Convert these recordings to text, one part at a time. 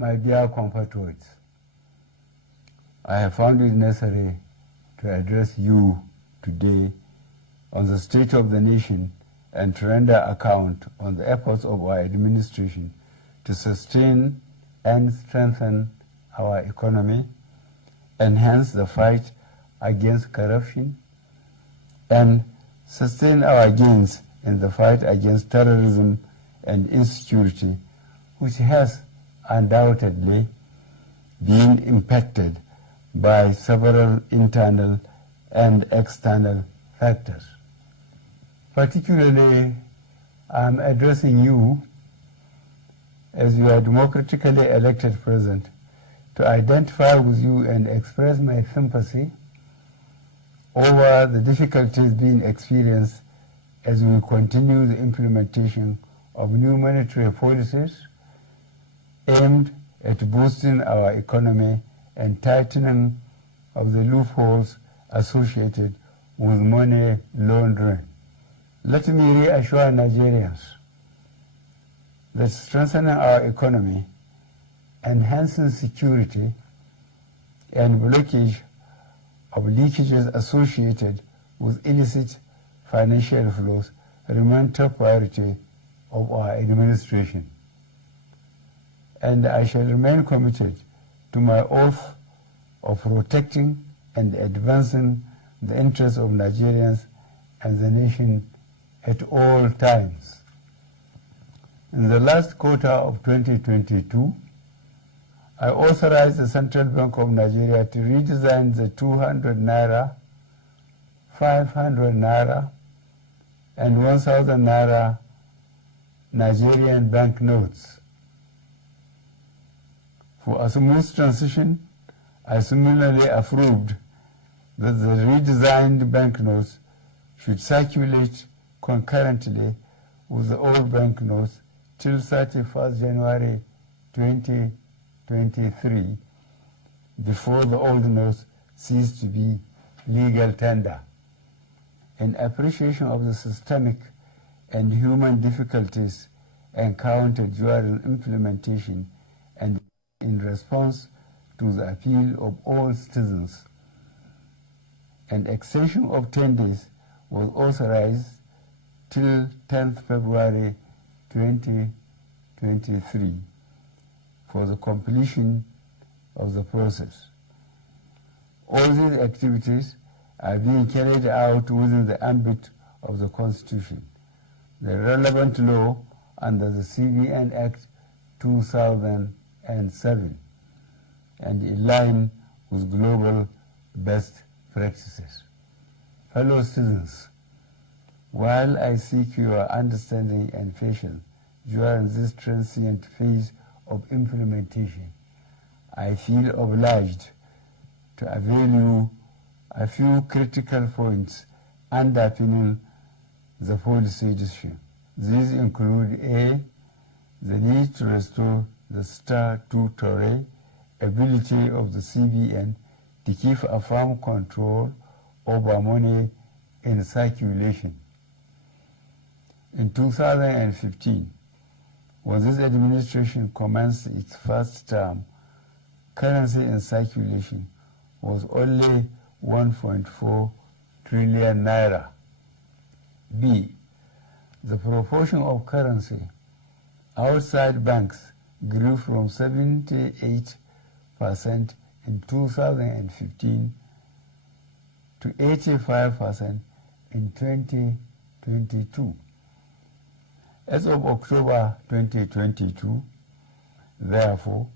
My dear compatriots, I have found it necessary to address you today on the state of the nation and to render account on the efforts of our administration to sustain and strengthen our economy, enhance the fight against corruption, and sustain our gains in the fight against terrorism and insecurity, which has undoubtedly been impacted by several internal and external factors. Particularly, I am addressing you as your democratically elected president to identify with you and express my sympathy over the difficulties being experienced as we continue the implementation of new monetary policies aimed at boosting our economy and tightening of the loopholes associated with money laundering. Let me reassure Nigerians that strengthening our economy, enhancing security, and blockage of leakages associated with illicit financial flows remain top priority of our administration. And I shall remain committed to my oath of protecting and advancing the interests of Nigerians and the nation at all times. In the last quarter of 2022, I authorized the Central Bank of Nigeria to redesign the 200 Naira, 500 Naira, and 1,000 Naira Nigerian banknotes. For a smooth transition, I similarly approved that the redesigned banknotes should circulate concurrently with the old banknotes till 31st January 2023, before the old notes cease to be legal tender. In appreciation of the systemic and human difficulties encountered during implementation and in response to the appeal of all citizens, an extension of 10 days was authorized till 10th February 2023 for the completion of the process. All these activities are being carried out within the ambit of the Constitution, the relevant law under the CBN Act 2007, and in line with global best practices. Fellow citizens, while I seek your understanding and patience during this transient phase of implementation, I feel obliged to avail you a few critical points underpinning the policy decision. These include A, the need to restore the statutory ability of the CBN to keep a firm control over money in circulation. In 2015, when this administration commenced its first term, currency in circulation was only 1.4 trillion naira. B, the proportion of currency outside banks grew from 78% in 2015 to 85% in 2022. As of October 2022, therefore,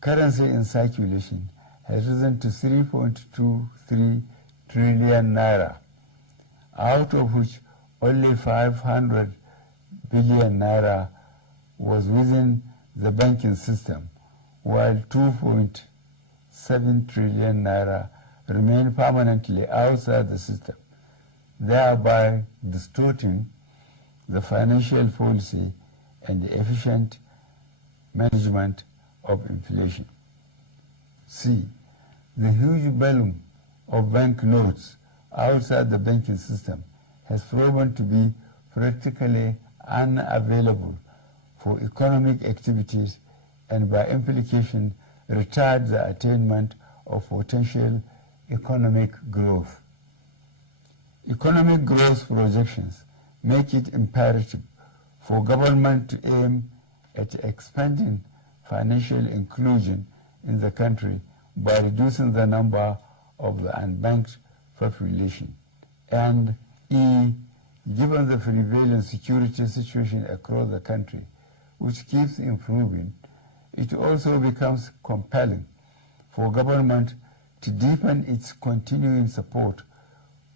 currency in circulation has risen to 3.23 trillion naira, out of which only 500 billion naira was within the banking system, while 2.7 trillion naira remain permanently outside the system, thereby distorting the financial policy and the efficient management of inflation. C, the huge volume of bank notes outside the banking system has proven to be practically unavailable for economic activities and by implication retard the attainment of potential economic growth. Economic growth projections make it imperative for government to aim at expanding financial inclusion in the country by reducing the number of the unbanked population. And E, given the prevailing security situation across the country, which keeps improving, it also becomes compelling for government to deepen its continuing support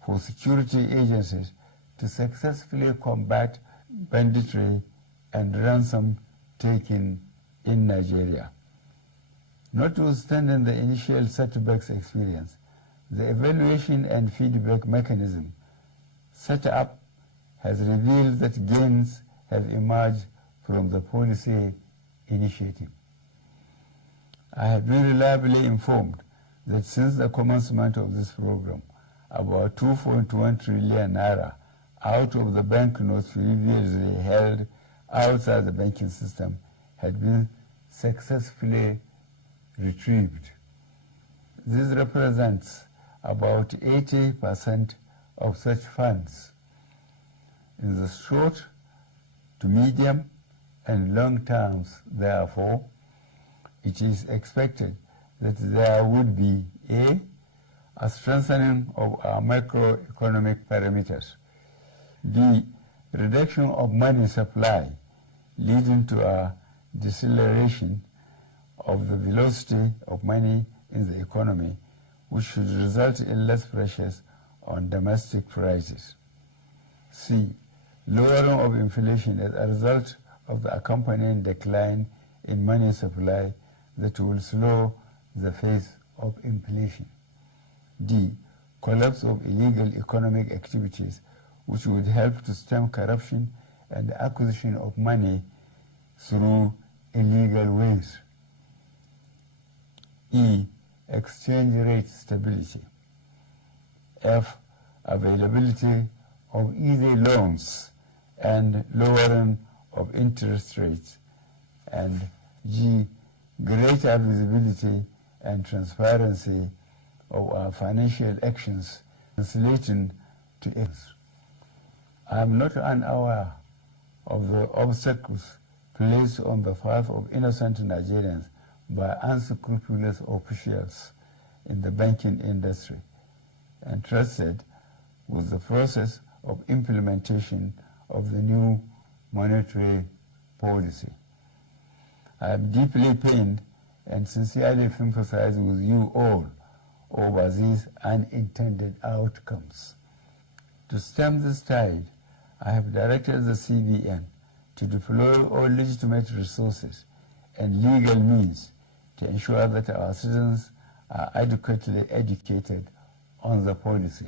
for security agencies to successfully combat banditry and ransom taking in Nigeria. Notwithstanding the initial setbacks experience, the evaluation and feedback mechanism set up has revealed that gains have emerged from the policy initiative. I have been reliably informed that since the commencement of this program, about 2.1 trillion naira out of the banknotes previously held outside the banking system had been successfully retrieved. This represents about 80% of such funds. In the short to medium and long terms, therefore, it is expected that there would be a strengthening of our macroeconomic parameters, B, reduction of money supply leading to a deceleration of the velocity of money in the economy, which should result in less pressures on domestic prices. C, lowering of inflation as a result of the accompanying decline in money supply that will slow the pace of inflation. D, collapse of illegal economic activities which would help to stem corruption and the acquisition of money through illegal ways. E, exchange rate stability. F, availability of easy loans and lowering of interest rates. And G, greater visibility and transparency of our financial actions translating to aims. I am not unaware of the obstacles placed on the path of innocent Nigerians by unscrupulous officials in the banking industry, entrusted with the process of implementation of the new monetary policy. I am deeply pained and sincerely sympathize with you all over these unintended outcomes. To stem this tide, I have directed the CBN to deploy all legitimate resources and legal means to ensure that our citizens are adequately educated on the policy,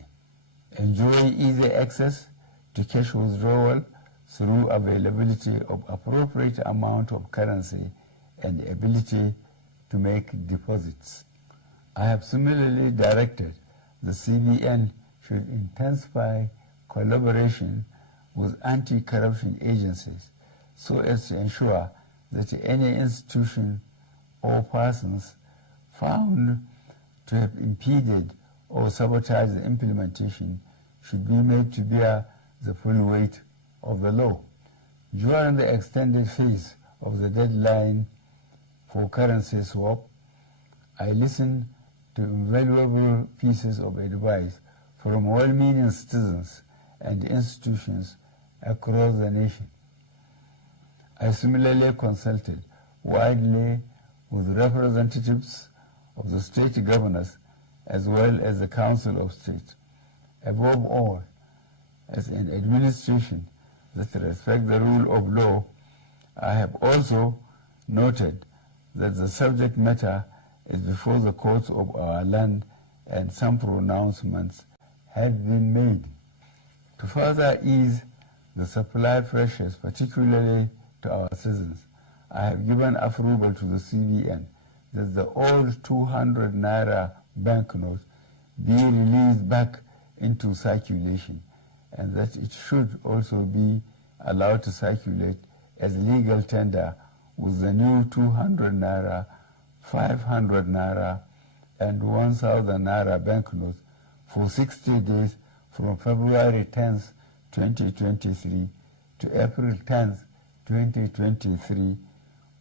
enjoy easy access to cash withdrawal through availability of appropriate amount of currency and the ability to make deposits. I have similarly directed the CBN should intensify collaboration with anti-corruption agencies so as to ensure that any institution or persons found to have impeded or sabotaged the implementation should be made to bear the full weight of the law. During the extended phase of the deadline for currency swap, I listened to invaluable pieces of advice from well-meaning citizens and institutions across the nation. I similarly consulted widely with representatives of the state governors as well as the Council of State. Above all, as an administration that respects the rule of law, I have also noted that the subject matter is before the courts of our land and some pronouncements have been made. To further ease the supply pressures, particularly to our citizens, I have given approval to the CBN that the old 200 Naira banknotes be released back into circulation and that it should also be allowed to circulate as legal tender with the new 200 Naira, 500 Naira, and 1,000 Naira banknotes for 60 days from February 10th, 2023 to April 10th, 2023,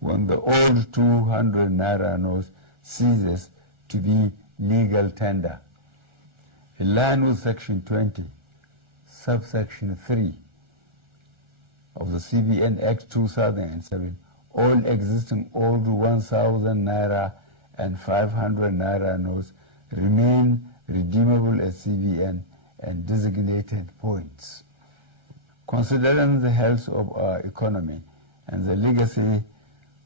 when the old 200 Naira notes ceases to be legal tender. In line with Section 20, subsection 3 of the CBN Act 2007, all existing old 1,000 Naira and 500 Naira notes remain redeemable at CBN and designated points. Considering the health of our economy and the legacy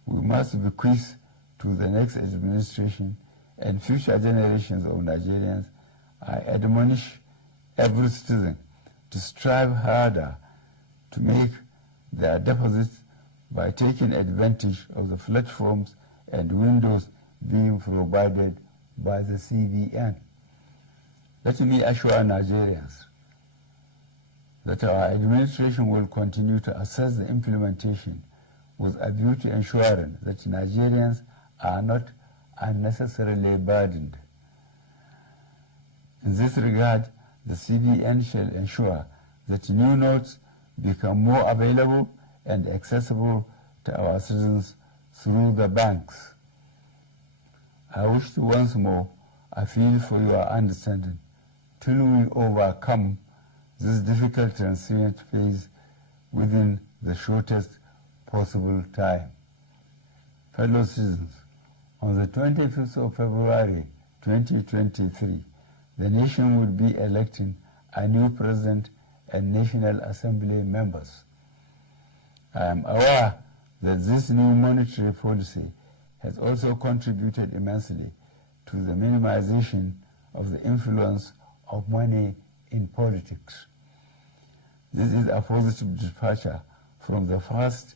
we must bequeath to the next administration and future generations of Nigerians, I admonish every citizen to strive harder to make their deposits by taking advantage of the platforms and windows being provided by the CBN. Let me assure Nigerians that our administration will continue to assess the implementation with a view to ensuring that Nigerians are not unnecessarily burdened. In this regard, the CBN shall ensure that new notes become more available and accessible to our citizens through the banks. I wish to once more appeal for your understanding till we overcome this difficult transient phase within the shortest possible time. Fellow citizens, on the 25th of February 2023, the nation will be electing a new president and National Assembly members. I am aware that this new monetary policy has also contributed immensely to the minimization of the influence of money in politics. This is a positive departure from the past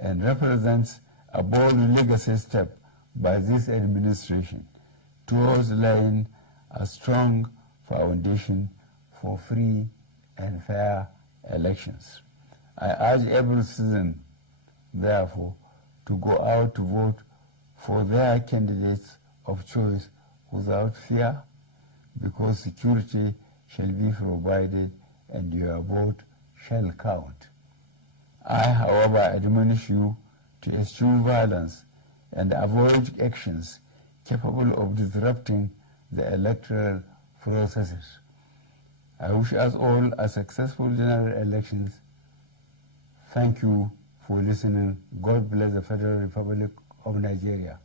and represents a bold legacy step by this administration towards laying a strong foundation for free and fair elections. I urge every citizen, therefore, to go out to vote for their candidates of choice without fear, because security shall be provided and your vote shall count. I, however, admonish you to eschew violence and avoid actions capable of disrupting the electoral processes. I wish us all a successful general elections. Thank you for listening. God bless the Federal Republic of Nigeria.